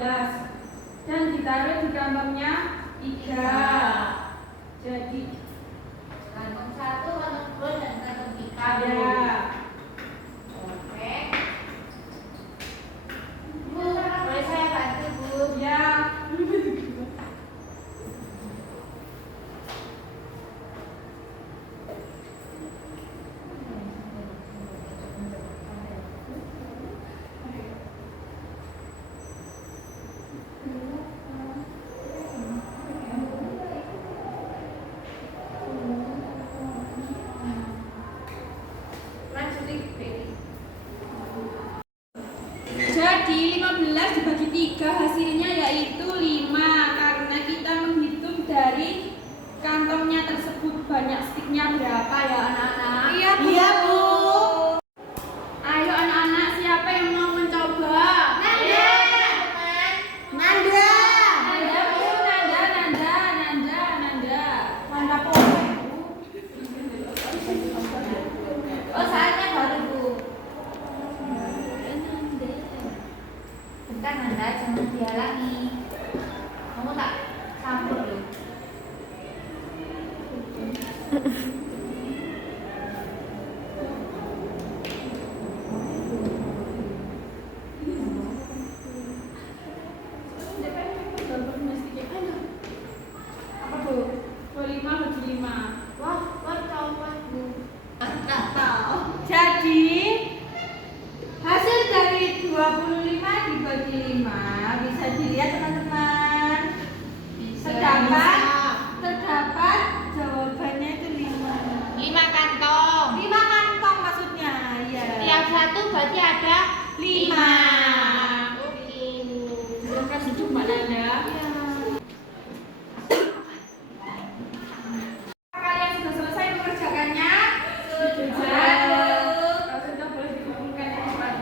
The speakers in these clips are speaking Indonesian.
15 dan ditaruh di kantongnya 3. Jadi kantong 1, kantong 2, dan kantong 3. ya. Oke. Bu, boleh saya bantu, Bu? Ya. Jadi 15 dibagi 3 hasilnya yaitu 5 karena kita menghitung dari kantongnya tersebut banyak stiknya berapa ya anak-anak? Iya, Bu. Iya, Bu. Ayo anak-anak, siapa yang mau mencoba? Nanda. Nanda. Nanda, Bu. Nanda. Nanda poin. Oh, saatnya baru, Bu. Bentar, Nanda, jangan dihalangi. Kamu tak campur loh. Apa Bu? 25 bagi 5. Wah, copot, Bu. Tak tahu. Jadi hasil dari 25 dibagi 5 bisa dilihat teman-teman. Terdapat jawabannya itu 5. 5 kantong. 5 kantong maksudnya. Ya. Tiap satu berarti ada 5. Oke. Silakan duduk Mbak Nanda. Kalian sudah selesai mengerjakannya? Sudah. Kalau sudah boleh dikumpulkan di depan.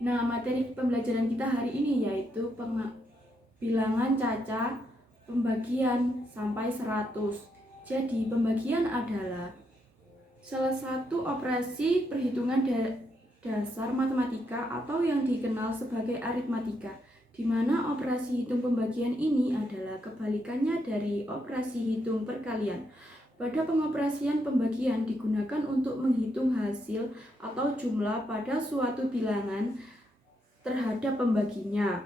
Nah, materi pembelajaran kita hari ini yaitu bilangan caca pembagian sampai 100. Jadi, pembagian adalah salah satu operasi perhitungan dasar matematika atau yang dikenal sebagai aritmatika, di mana operasi hitung pembagian ini adalah kebalikannya dari operasi hitung perkalian. Pada pengoperasian pembagian digunakan untuk menghitung hasil atau jumlah pada suatu bilangan terhadap pembaginya.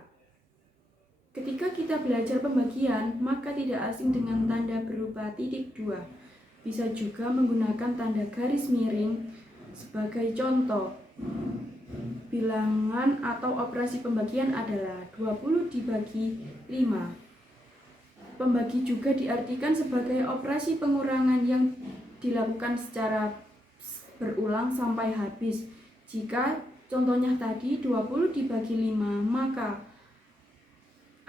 Ketika kita belajar pembagian, maka tidak asing dengan tanda berupa titik dua. Bisa juga menggunakan tanda garis miring sebagai contoh. Bilangan atau operasi pembagian adalah 20 dibagi 5. Pembagi juga diartikan sebagai operasi pengurangan yang dilakukan secara berulang sampai habis. Jika contohnya tadi 20 dibagi 5, maka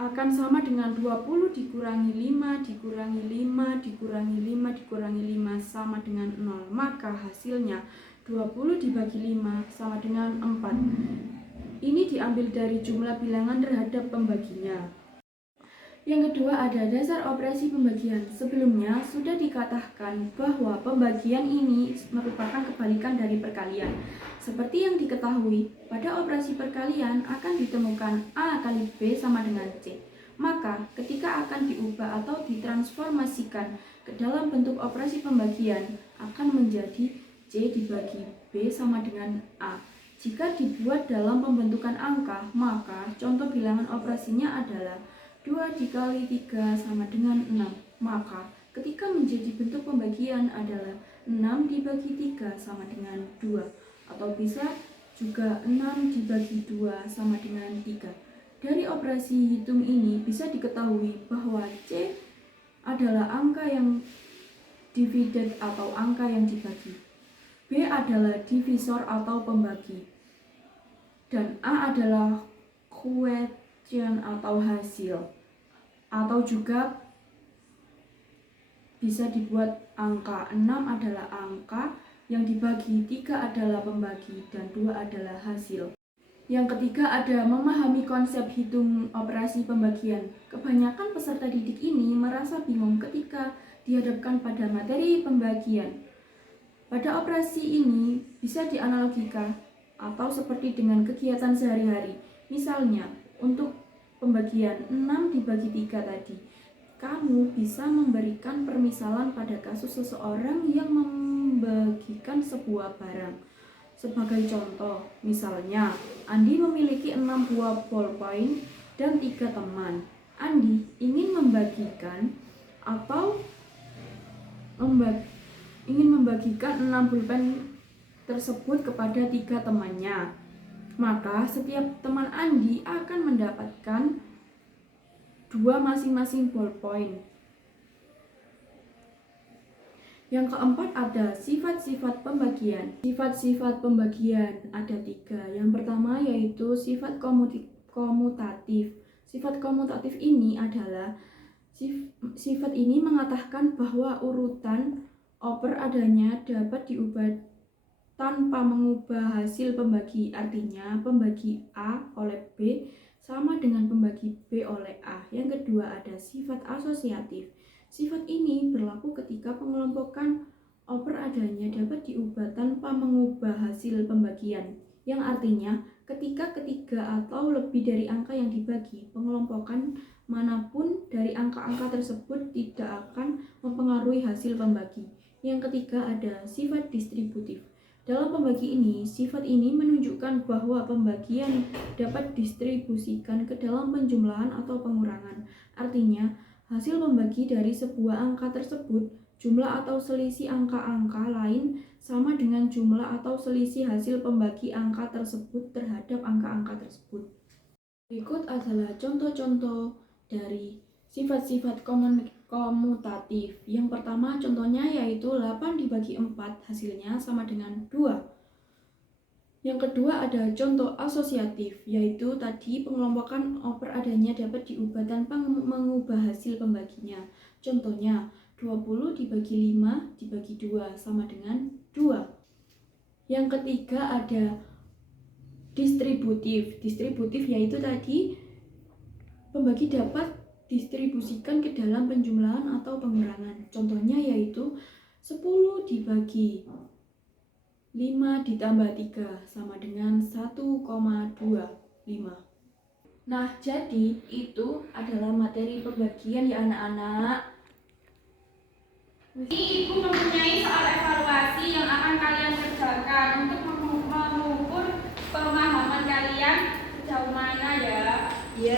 akan sama dengan 20 dikurangi 5 dikurangi 5 dikurangi 5 dikurangi 5 sama dengan 0. Maka hasilnya 20 dibagi 5 sama dengan 4. Ini diambil dari jumlah bilangan terhadap pembaginya. Yang kedua ada dasar operasi pembagian. Sebelumnya sudah dikatakan bahwa pembagian ini merupakan kebalikan dari perkalian. Seperti yang diketahui, pada operasi perkalian akan ditemukan A kali B sama dengan C. Maka ketika akan diubah atau ditransformasikan ke dalam bentuk operasi pembagian akan menjadi C dibagi B sama dengan A. Jika dibuat dalam pembentukan angka, maka contoh bilangan operasinya adalah 2 dikali 3 sama dengan 6. Maka ketika menjadi bentuk pembagian adalah 6 dibagi 3 sama dengan 2. Atau bisa juga 6 dibagi 2 sama dengan 3. Dari operasi hitung ini bisa diketahui bahwa C adalah angka yang divided atau angka yang dibagi. B adalah divisor atau pembagi. Dan A adalah quotient atau hasil. Atau juga bisa dibuat angka 6 adalah angka yang dibagi, 3 adalah pembagi, dan 2 adalah hasil. Yang ketiga ada memahami konsep hitung operasi pembagian. Kebanyakan peserta didik ini merasa bingung ketika dihadapkan pada materi pembagian. Pada operasi ini bisa dianalogikan atau seperti dengan kegiatan sehari-hari. Misalnya, untuk pembagian 6 dibagi 3 tadi, kamu bisa memberikan permisalan pada kasus seseorang yang membagikan sebuah barang. Sebagai contoh, misalnya Andi memiliki 6 buah ballpoint dan 3 teman. Andi ingin membagikan 6 pulpen tersebut kepada 3 temannya. Maka setiap teman Andi akan mendapatkan 2 masing-masing ballpoint. Yang keempat ada sifat-sifat pembagian. Sifat-sifat pembagian ada 3. Yang pertama yaitu sifat komutatif. Sifat komutatif ini adalah sifat ini mengatakan bahwa urutan oper adanya dapat diubah tanpa mengubah hasil pembagi. Artinya pembagi A oleh B sama dengan pembagi B oleh A. Yang kedua ada sifat asosiatif. Sifat ini berlaku ketika pengelompokan oper adanya dapat diubah tanpa mengubah hasil pembagian. Yang artinya ketika ketiga atau lebih dari angka yang dibagi, pengelompokan manapun dari angka-angka tersebut tidak akan mempengaruhi hasil pembagi. Yang ketiga ada sifat distributif. Dalam pembagi ini, sifat ini menunjukkan bahwa pembagian dapat didistribusikan ke dalam penjumlahan atau pengurangan. Artinya, hasil pembagi dari sebuah angka tersebut, jumlah atau selisih angka-angka lain sama dengan jumlah atau selisih hasil pembagi angka tersebut terhadap angka-angka tersebut. Berikut adalah contoh-contoh dari sifat-sifat komutatif. Yang pertama contohnya yaitu 8 dibagi 4 hasilnya sama dengan 2. Yang kedua ada contoh asosiatif, yaitu tadi pengelompokan oper adanya dapat diubah tanpa mengubah hasil pembaginya. Contohnya 20 dibagi 5 dibagi 2 sama dengan 2. Yang ketiga ada distributif. Distributif yaitu tadi pembagi dapat distribusikan ke dalam penjumlahan atau pengurangan. Contohnya yaitu 10 dibagi 5 ditambah 3 sama dengan 1,25. Nah, jadi itu adalah materi pembagian ya anak-anak. Ini Ibu mempunyai soal evaluasi yang akan kalian kerjakan untuk mengukur pemahaman kalian sejauh mana ya. Iya